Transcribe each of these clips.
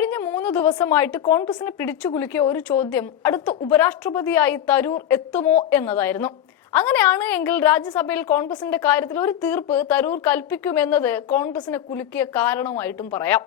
കഴിഞ്ഞ മൂന്ന് ദിവസമായിട്ട് കോൺഗ്രസിനെ പിടിച്ചുകുലുക്കിയ ഒരു ചോദ്യം അടുത്ത ഉപരാഷ്ട്രപതിയായി തരൂർ എത്തുമോ എന്നതായിരുന്നു. അങ്ങനെയാണ് എങ്കിൽ രാജ്യസഭയിൽ കോൺഗ്രസിന്റെ കാര്യത്തിൽ ഒരു തീർപ്പ് തരൂർ കൽപ്പിക്കുമെന്നത് കോൺഗ്രസിനെ കുലുക്കിയ കാരണമായിട്ടും പറയാം.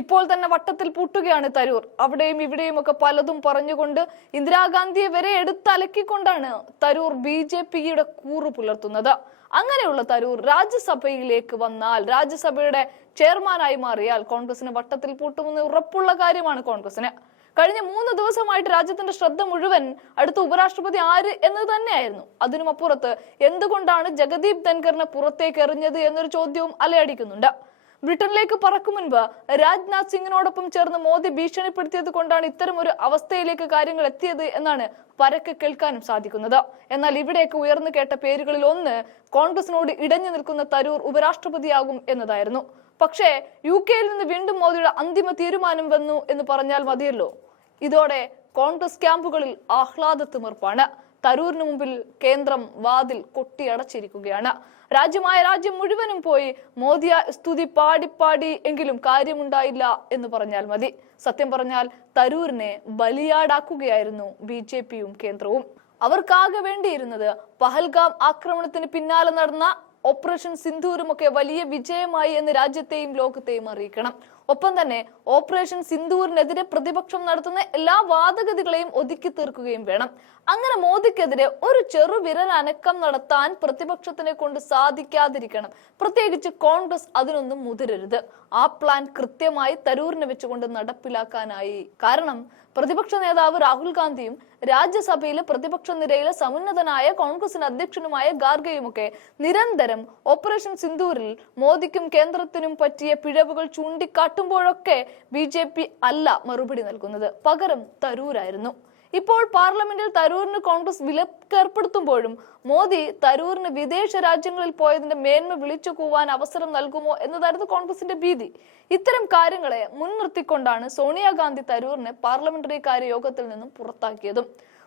ഇപ്പോൾ തന്നെ വട്ടത്തിൽ പൂട്ടുകയാണ് തരൂർ. അവിടെയും ഇവിടെയും ഒക്കെ പലതും പറഞ്ഞുകൊണ്ട് ഇന്ദിരാഗാന്ധിയെ വരെ എടുത്തലക്കിക്കൊണ്ടാണ് തരൂർ ബി ജെ പിയുടെ കൂറു പുലർത്തുന്നത്. അങ്ങനെയുള്ള തരൂർ രാജ്യസഭയിലേക്ക് വന്നാൽ രാജ്യസഭയുടെ ചെയർമാനായി മാറിയാൽ കോൺഗ്രസിന് വട്ടത്തിൽ പൂട്ടുമെന്ന് ഉറപ്പുള്ള കാര്യമാണ് കോൺഗ്രസിന്. കഴിഞ്ഞ മൂന്ന് ദിവസമായിട്ട് രാജ്യത്തിന്റെ ശ്രദ്ധ മുഴുവൻ അടുത്ത ഉപരാഷ്ട്രപതി ആര് എന്ന് തന്നെയായിരുന്നു. അതിനുമപ്പുറത്ത് എന്തുകൊണ്ടാണ് ജഗദീപ് ധൻഖറിനെ പുറത്തേക്ക് എറിഞ്ഞത് എന്നൊരു ചോദ്യവും അലയടിക്കുന്നുണ്ട്. ബ്രിട്ടനിലേക്ക് പറക്കും മുൻപ് രാജ്നാഥ് സിംഗിനോടൊപ്പം ചേർന്ന് മോദി ഭീഷണിപ്പെടുത്തിയത് കൊണ്ടാണ് ഇത്തരം ഒരു അവസ്ഥയിലേക്ക് കാര്യങ്ങൾ എത്തിയത് എന്നാണ് പരക്കെ കേൾക്കാനും സാധിക്കുന്നത്. എന്നാൽ ഇവിടേക്ക് ഉയർന്നു കേട്ട പേരുകളിൽ ഒന്ന് കോൺഗ്രസിനോട് ഇടഞ്ഞു നിൽക്കുന്ന തരൂർ ഉപരാഷ്ട്രപതിയാകും എന്നതായിരുന്നു. പക്ഷേ യു കെയിൽ നിന്ന് വീണ്ടും മോദിയുടെ അന്തിമ തീരുമാനം വന്നു എന്ന് പറഞ്ഞാൽ മതിയല്ലോ. ഇതോടെ കോൺഗ്രസ് ക്യാമ്പുകളിൽ ആഹ്ലാദത്തിമിർപ്പാണ്. തരൂരിന് മുമ്പിൽ കേന്ദ്രം വാതിൽ കൊട്ടിയടച്ചിരിക്കുകയാണ്. രാജ്യമായ രാജ്യം മുഴുവനും പോയി മോദിയ സ്തുതി പാടി പാടി എങ്കിലും കാര്യമുണ്ടായില്ല എന്ന് പറഞ്ഞാൽ മതി. സത്യം പറഞ്ഞാൽ തരൂരിനെ ബലിയാടാക്കുകയായിരുന്നു ബി ജെ പിയും കേന്ദ്രവും. അവർക്കാകെ വേണ്ടിയിരുന്നത് പഹൽഗാം ആക്രമണത്തിന് പിന്നാലെ നടന്ന ഓപ്പറേഷൻ സിന്ധൂരും ഒക്കെ വലിയ വിജയമായി എന്ന് രാജ്യത്തെയും ലോകത്തെയും അറിയിക്കണം. ഒപ്പം തന്നെ ഓപ്പറേഷൻ സിന്ധൂരിനെതിരെ പ്രതിപക്ഷം നടത്തുന്ന എല്ലാ വാദഗതികളെയും ഒതുക്കി തീർക്കുകയും വേണം. അങ്ങനെ മോദിക്കെതിരെ ഒരു ചെറു വിരൽ അനക്കം നടത്താൻ പ്രതിപക്ഷത്തിനെ കൊണ്ട് സാധിക്കാതിരിക്കണം. പ്രത്യേകിച്ച് കോൺഗ്രസ് അതിനൊന്നും മുതിരരുത്. ആ പ്ലാൻ കൃത്യമായി തരൂരിനെ വെച്ചുകൊണ്ട് നടപ്പിലാക്കാനായി. കാരണം പ്രതിപക്ഷ നേതാവ് രാഹുൽ ഗാന്ധിയും രാജ്യസഭയിലെ പ്രതിപക്ഷ നിരയിലെ സമുന്നതനായ കോൺഗ്രസിന് അധ്യക്ഷനുമായ ഗാർഗയുമൊക്കെ നിരന്തരം ഓപ്പറേഷൻ സിന്ധൂരിൽ മോദിക്കും കേന്ദ്രത്തിനും പറ്റിയ പിഴവുകൾ ചൂണ്ടിക്കാട്ടുമ്പോഴൊക്കെ ബി അല്ല മറുപടി നൽകുന്നത്. പകരം തരൂരായിരുന്നു. ഇപ്പോൾ പാർലമെന്റിൽ തരൂരിന് കോൺഗ്രസ് വിലക്കേർപ്പെടുത്തുമ്പോഴും മോദി തരൂരിന് വിദേശ രാജ്യങ്ങളിൽ പോയതിന്റെ മേന്മ വിളിച്ചു കൂവാൻ അവസരം നൽകുമോ എന്നതായിരുന്നു കോൺഗ്രസിന്റെ ഭീതി. ഇത്തരം കാര്യങ്ങളെ മുൻനിർത്തിക്കൊണ്ടാണ് സോണിയാഗാന്ധി തരൂരിനെ പാർലമെന്ററി കാര്യ യോഗത്തിൽ നിന്നും പുറത്താക്കിയതും.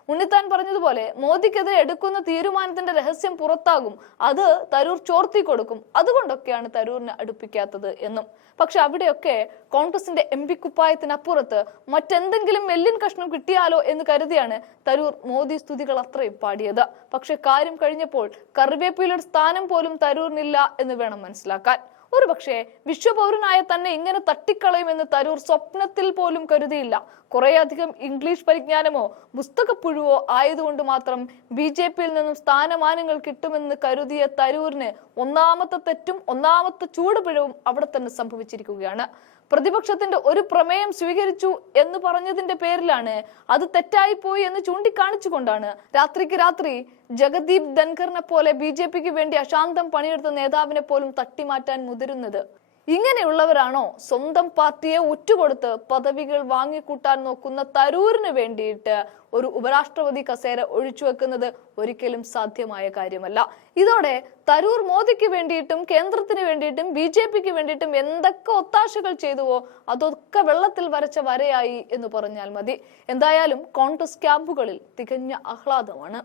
ഉണ്ണിത്താൻ പറഞ്ഞതുപോലെ മോദിക്കെതിരെ എടുക്കുന്ന തീരുമാനത്തിന്റെ രഹസ്യം പുറത്താകും. അത് തരൂർ ചോർത്തി കൊടുക്കും. അതുകൊണ്ടൊക്കെയാണ് തരൂരിനെ അടുപ്പിക്കാത്തത് എന്നും. പക്ഷെ അവിടെയൊക്കെ കോൺഗ്രസിന്റെ എം പി കുപ്പായത്തിനപ്പുറത്ത് മറ്റെന്തെങ്കിലും മെല്ലിൻ കഷ്ണം കിട്ടിയാലോ എന്ന് കരുതിയാണ് തരൂർ മോദി സ്തുതികൾ അത്രയും പാടിയത്. പക്ഷെ കാര്യം കഴിഞ്ഞപ്പോൾ കറിവേപ്പിലയുടെ സ്ഥാനം പോലും തരൂറിനില്ല എന്ന് വേണം മനസ്സിലാക്കാൻ. ഒരു പക്ഷേ വിശ്വപൗരനായ തന്നെ ഇങ്ങനെ തട്ടിക്കളയുമെന്ന് തരൂർ സ്വപ്നത്തിൽ പോലും കരുതിയില്ല. കുറേയധികം ഇംഗ്ലീഷ് പരിജ്ഞാനമോ പുസ്തകപ്പുഴുവോ ആയതുകൊണ്ട് മാത്രം ബി ജെ പിയിൽ നിന്നും സ്ഥാനമാനങ്ങൾ കിട്ടുമെന്ന് കരുതിയ തരൂരിന് ഒന്നാമത്തെ തെറ്റും ഒന്നാമത്തെ ചൂടുപിഴവും അവിടെ തന്നെ സംഭവിച്ചിരിക്കുകയാണ്. പ്രതിപക്ഷത്തിന്റെ ഒരു പ്രമേയം സ്വീകരിച്ചു എന്ന് പറഞ്ഞതിന്റെ പേരിലാണ് അത് തെറ്റായി പോയി എന്ന് ചൂണ്ടിക്കാണിച്ചുകൊണ്ടാണ് രാത്രിക്ക് രാത്രി ജഗദീപ് ധൻഖറിനെ പോലെ ബി ജെ പിക്ക് വേണ്ടി അശാന്തം പണിയെടുത്ത നേതാവിനെ പോലും തട്ടിമാറ്റാൻ മുതിരുന്നത്. ഇങ്ങനെയുള്ളവരാണോ സ്വന്തം പാർട്ടിയെ ഉറ്റുകൊടുത്ത് പദവികൾ വാങ്ങിക്കൂട്ടാൻ നോക്കുന്ന തരൂരിന് വേണ്ടിയിട്ട് ഒരു ഉപരാഷ്ട്രപതി കസേര ഒഴിച്ചു വെക്കുന്നത് ഒരിക്കലും സാധ്യമായ കാര്യമല്ല. ഇതോടെ തരൂർ മോദിക്ക് വേണ്ടിയിട്ടും കേന്ദ്രത്തിന് വേണ്ടിയിട്ടും ബി ജെ പിക്ക് വേണ്ടിയിട്ടും എന്തൊക്കെ ഒത്താശകൾ ചെയ്തുവോ അതൊക്കെ വെള്ളത്തിൽ വരച്ച വരയായി എന്ന് പറഞ്ഞാൽ മതി. എന്തായാലും കോൺഗ്രസ് ക്യാമ്പുകളിൽ തികഞ്ഞ ആഹ്ലാദമാണ്.